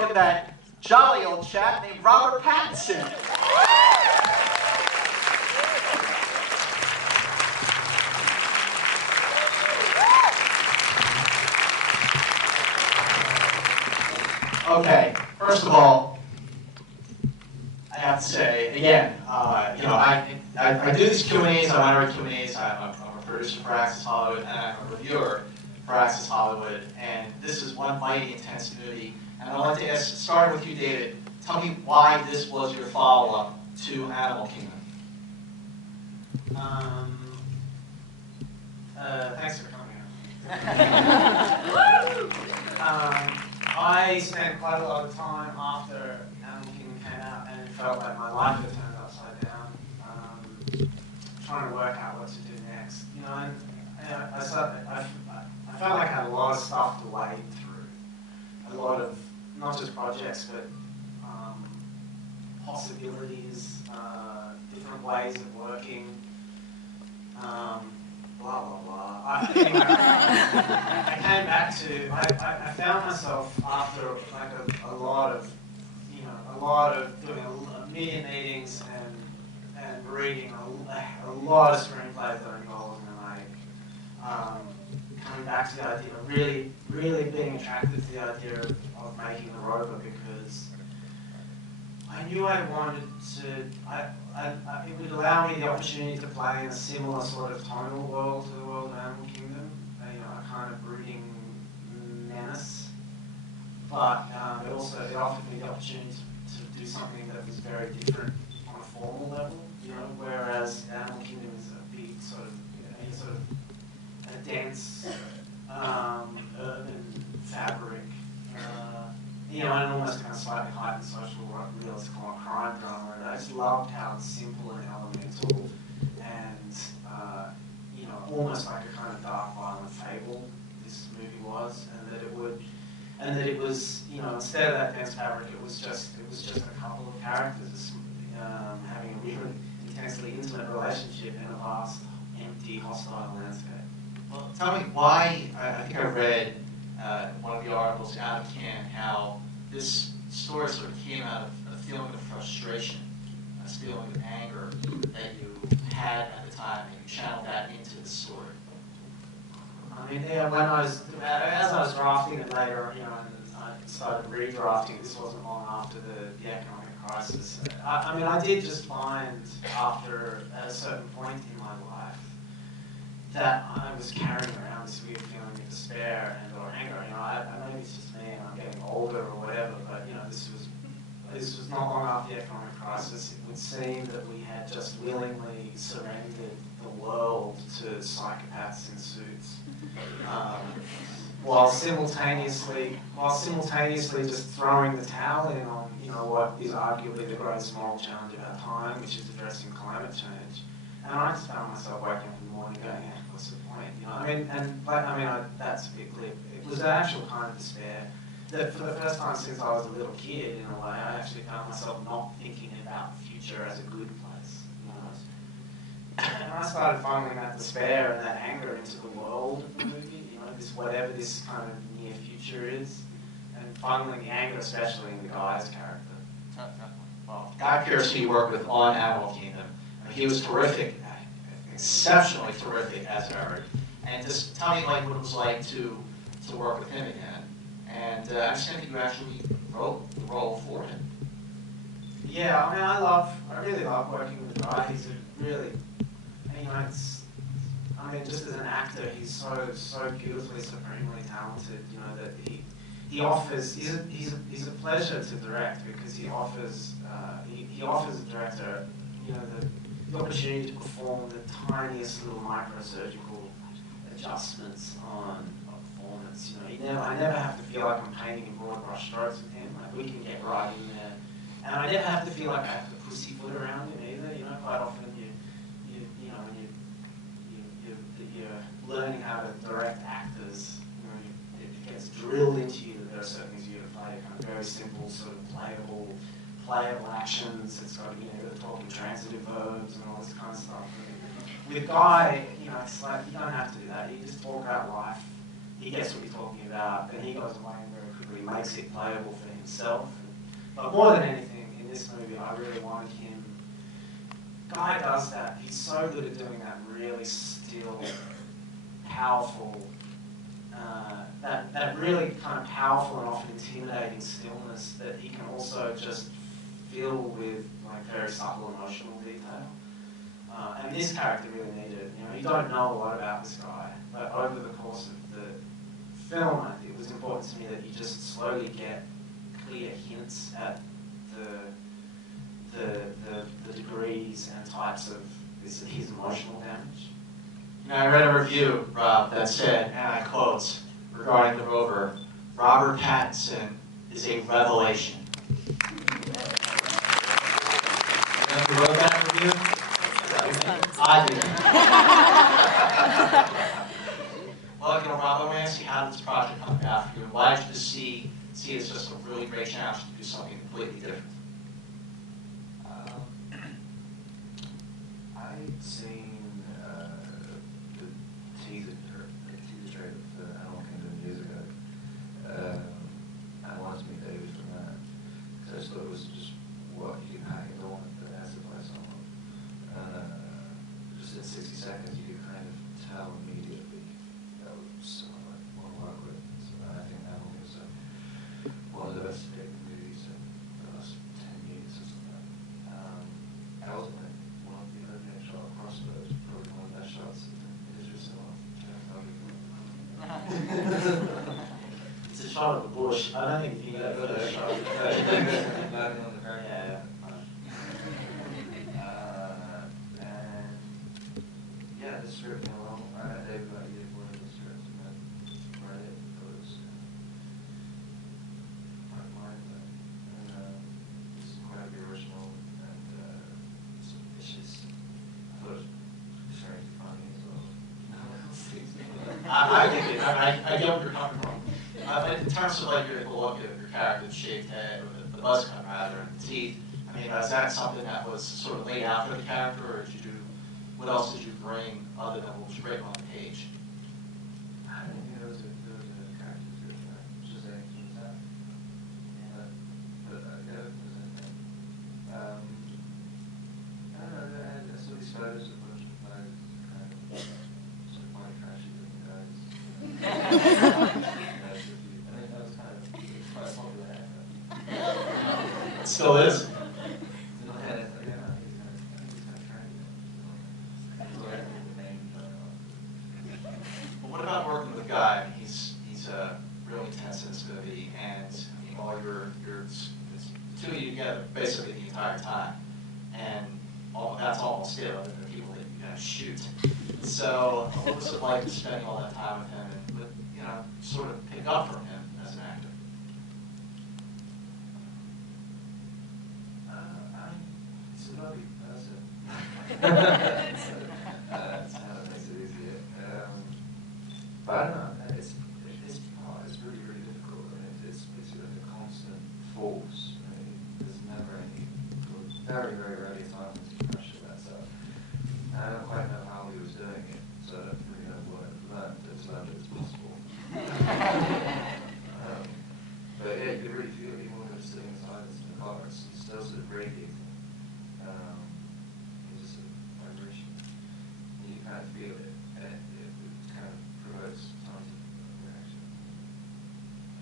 welcome that jolly old chap named Robert Pattinson. Okay, first of all, I have to say, again, I do these Q&As, I moderate Q&As, I'm a producer for Access Hollywood, and I'm a reviewer for Access Hollywood, and this is one mighty intense movie. And I'd like to ask, starting with you, David, tell me why this was your follow-up to Animal Kingdom. Thanks for coming out. I spent quite a lot of time after Animal Kingdom came out, and it felt like my life had turned upside down, trying to work out what to do next. You know, and I felt like I had a lot of stuff to wade through, a lot of not just projects, but possibilities, different ways of working. Blah blah blah. Anyway, I came back to. I found myself after like a lot of doing a million meetings and reading a lot of screenplays that I knew I wasn't going to make. Coming back to the idea of really being attracted to the idea of making the Rover, because I knew I wanted to. It would allow me the opportunity to play in a similar sort of tonal world to the world of Animal Kingdom, a kind of brooding menace. But it offered me the opportunity to do something that was very different on a formal level. Whereas Animal Kingdom is a big sort of a dense urban fabric. And almost kind of slightly heightened social realistic crime drama. And I just loved how simple and elemental and, almost like a kind of dark, violent fable this movie was, and that it was, instead of that dense fabric, it was just a couple of characters having a really intensely intimate relationship in a vast, empty, hostile landscape. Well, tell me why, I think I read one of the articles out of Cannes, how this story sort of came out of a feeling of frustration, a feeling of anger that you had at the time, and you channeled that into the story. I mean, yeah, as I was drafting it later, and I started redrafting, this wasn't long after the economic crisis. I did just find after, at a certain point in my life, that I was carrying around this weird feeling of despair or anger. Maybe it's just me and I'm getting older or whatever, but this was not long after the economic crisis. It would seem that we had just willingly surrendered the world to psychopaths in suits, while simultaneously just throwing the towel in on what is arguably the greatest moral challenge of our time, which is addressing climate change. And I just found myself waking up in the morning going, yeah, what's the point? That's a bit glib. It was an actual kind of despair that for the first time since I was a little kid, in a way, I actually found myself not thinking about the future as a good place. And I started funneling that despair and that anger into the world of the movie, whatever this kind of near future is, and funneling the anger especially into Guy's character. Well, Guy Pearce, who you worked with on Animal Kingdom, he was terrific, exceptionally terrific as Eric. And just tell me what it was like to work with him again. And I understand that you actually wrote the role for him. Yeah, I really love working with Guy. He's a really, just as an actor, he's so beautifully, supremely talented. That he offers. He's a pleasure to direct, because he offers a director, the opportunity to perform the tiniest little microsurgical adjustments on a performance. I never have to feel like I'm painting in broad brush strokes with him. We can get right in there, and I never have to feel like I have to pussyfoot around him either. Quite often you're learning how to direct actors. It gets drilled into you that there are certain things you have to play. Kind of very simple, sort of playable actions. It's got talking transitive verbs and all this kind of stuff. With Guy, it's like you don't have to do that. You just talk about life. He gets what you're talking about, then he goes away and very quickly he makes it playable for himself. But more than anything, in this movie, I really wanted him. Guy does that. He's so good at doing that really still, powerful, that really kind of powerful and often intimidating stillness that he can also just fill with like very subtle emotional detail. And this character really needed it. You know, you don't know a lot about this guy, but over the course of the film, it was important to me that you just slowly get clear hints at the degrees and types of his emotional damage. You know, I read a review, Rob, that said, and I quote, regarding the Rover, Robert Pattinson is a revelation. You know who wrote that review? I did. Well, you know, Rob, I want to ask you, how did this project come about for you? Why did you just see it as just a really great challenge to do something completely different? I'd seen the teaser trailer for Animal Kingdom years ago. I wanted to meet David from that. So I just thought it was just what you can hack into one that has to play someone. And just in 60 seconds, you could kind of tell immediately that was someone I want to work with. So I think Animal is one of the best movies in the last 10 years or something. And ultimately, one of the opening shot of Crossbow is probably one of the best shots in history of cinema. It's a shot of a bush. I don't think you can go to that shot. Landing on the ground. Yeah. And yeah, the script came along. I met David about a year before the script, and then read it. It was quite mind-blowing. And it's incredibly original and some vicious. I thought it was strangely funny as well. I get where you're coming from. But in terms of like your look at your character, the shaved head, or the buzz cut rather, and the teeth, I mean, is that something that was sort of laid out for the character, or did you do, what else did you bring other than what was written on the page? I don't think there was a character to it, just anything was that. But yeah, it was anything. I don't know, I saw these photos of a bunch of guys, kind of sort of white trashy looking guys. I think that was kind of quite a popular haircut. It still is. In my head, it's like, yeah, I think he's kind of trendy. Well, what about working with Guy? I mean, he's real intense in this movie, and I mean, all it's the two of you together basically the entire time, and that's almost it, other than the people that you guys shoot. So, what was it like spending all that time with him, and you know, sort of pick up from him as an actor? It's a lovely person. That's how it makes it easier. But I don't know, it's really, really difficult. I mean, it's like a constant force. I mean, there's never any, very, very rarely a time when there's pressure of that stuff. And I don't quite know how he was doing it, so I don't really know what I've learned. I just learned that it's possible. But yeah, you could really feel it even when we're sitting inside in the car. It's still sort of radiating. It's just a vibration. And you kind of feel it, and it kind of provokes tons of reaction.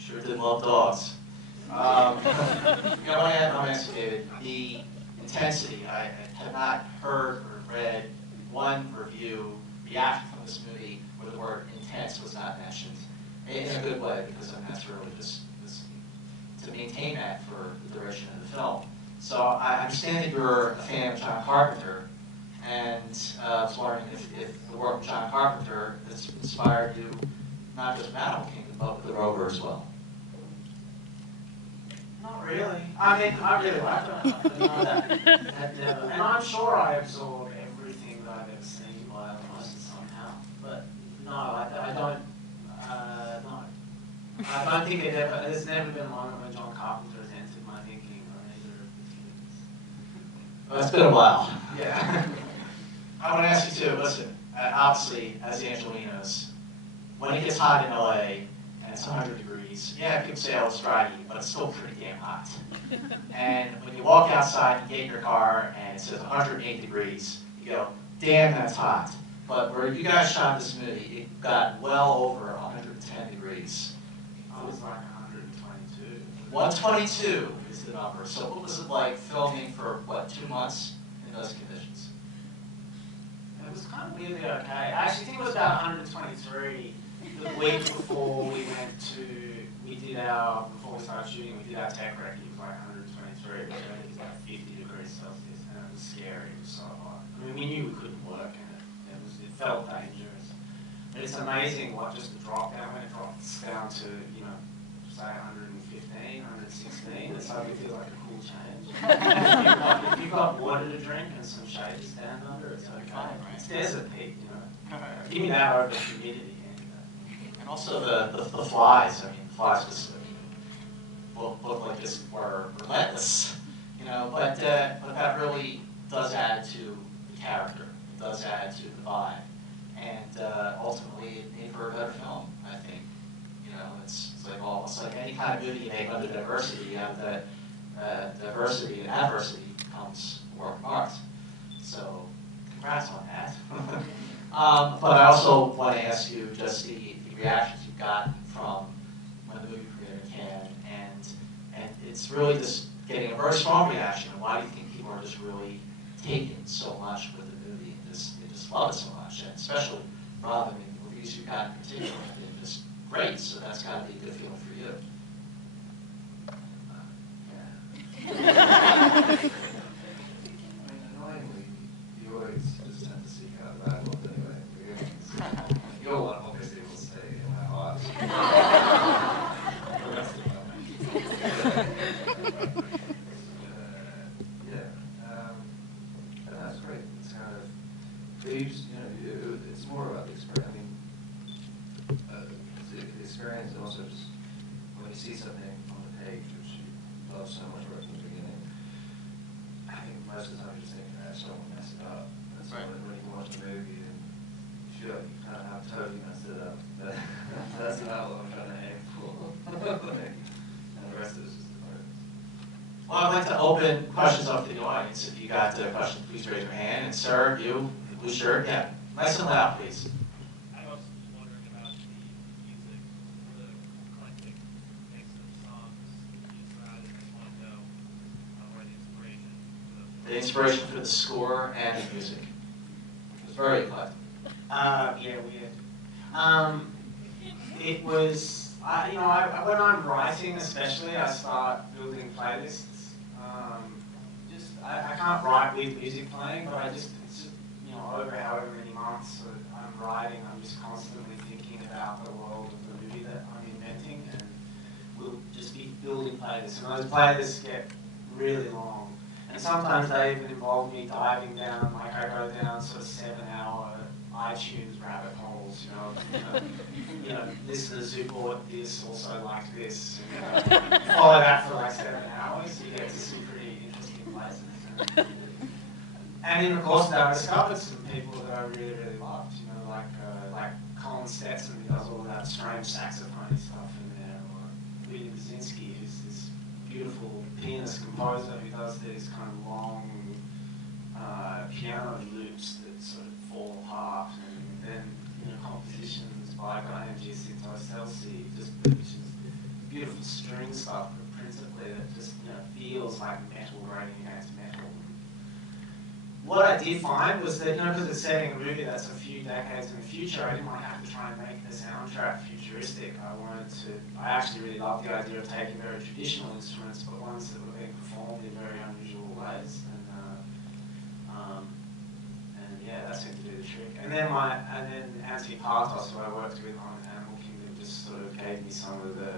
Sure did love dogs. You know, I'm asking David, the intensity, I have not heard or read one review reaction from this movie where the word intense was not mentioned in a good way, because I mean, that's really just to maintain that for the duration of the film. So I understand that you're a fan of John Carpenter, and I was wondering if the work of John Carpenter has inspired you, not just Animal Kingdom, but with the Rover as well. Not really. I mean, I really like it. And I'm sure I absorb everything that I've ever seen by osmosis somehow. But no, I don't. No. I don't think there's never been a moment when John Carpenter has entered my thinking on either of the things. Well, it's been a while. Yeah. I want to ask you too, listen, obviously, as Angelinos, when it gets hot in LA, and it's 100 degrees. Yeah, people say, oh, it's dry heat, but it's still pretty damn hot. And when you walk outside and get in your car and it says 108 degrees, you go, damn, that's hot. But where you guys shot this movie, it got well over 110 degrees. I was like 122. 122 is the number. So what was it like filming for, what, 2 months in those conditions? It was kind of weirdly okay. I actually think it was about 123. The week before before we started shooting, we did our tech rec. It was like 123, which I think is like 50 degrees Celsius, and it was scary. It was so hot. I mean, we knew we couldn't work, and it felt dangerous. But it's amazing what just the drop down, when it drops down to, you know, say 115, 116, it suddenly feels like a cool change. If you've got water to drink and some shade to stand under, it's okay. It's desert heat, you know. Give me that over humidity. And also the flies. I mean, the flies just look like just were relentless, you know. But that really does add to the character. It does add to the vibe, and ultimately it made for a better film, I think. You know, it's like almost like any kind of movie you make under diversity. You have that diversity and adversity comes work of art. So, congrats on that. But I also want to ask you just the reactions you've gotten from when the movie premiered in Cannes, and it's really just getting a very strong reaction. And why do you think people are just really taken so much with the movie and just love it so much? And especially Rob, I mean, the reviews you've got in particular have been just great. So that's got to be a good feeling for you. I mean, annoyingly, you always just tend to seek out bad ones anyway. Your one obviously will stay in my heart. The rest of them. And that's great. It's kind of, it's more about the experience. I mean, the experience, and also just when you see something on the page, which you love so much right from the beginning, I think most of the time you just think, I just don't want to mess it up. And so when you watch the movie and you feel like you kind of have totally messed it up, that's about what I'm trying to aim for. And the rest of it is just the part. Well, I'd like to open questions up to the audience. If you got a question, please raise your hand. And sir, you, the blue shirt, yeah, nice and loud, please. I was wondering about the music, the eclectic mix of songs. I just want to know where the inspiration for those. The inspiration for the score and the music. It was very eclectic. Yeah, weird. It was, when I'm writing especially, I start building playlists. I can't write with music playing, but it's just, over however many months I'm writing, I'm just constantly thinking about the world of the movie that I'm inventing, and we'll just be building playlists. And those playlists get really long. And sometimes they even involve me diving down, like I go down sort of 7-hour iTunes rabbit holes, listeners who bought this also like this. And, follow that for like 7 hours, you get to some pretty interesting places. And in the course of that, I discovered some people that I really, really loved, like Colin Stetson, who does all that strange saxophone stuff in there, or William Brzezinski, who's this beautiful pianist composer who does these kind of long piano loops that sort of fall apart, and then compositions by a guy named Giacinto Celsi, which is beautiful string stuff, but principally that just feels like metal grating against metal. What I did find was that, because it's setting a movie that's a few decades in the future, I didn't want to have to try and make the soundtrack futuristic. I actually really loved the idea of taking very traditional instruments, but ones that were being performed in very unusual ways. And yeah, that seemed to do the trick. And then Anthony Partos, who I worked with on Animal Kingdom, just sort of gave me some of the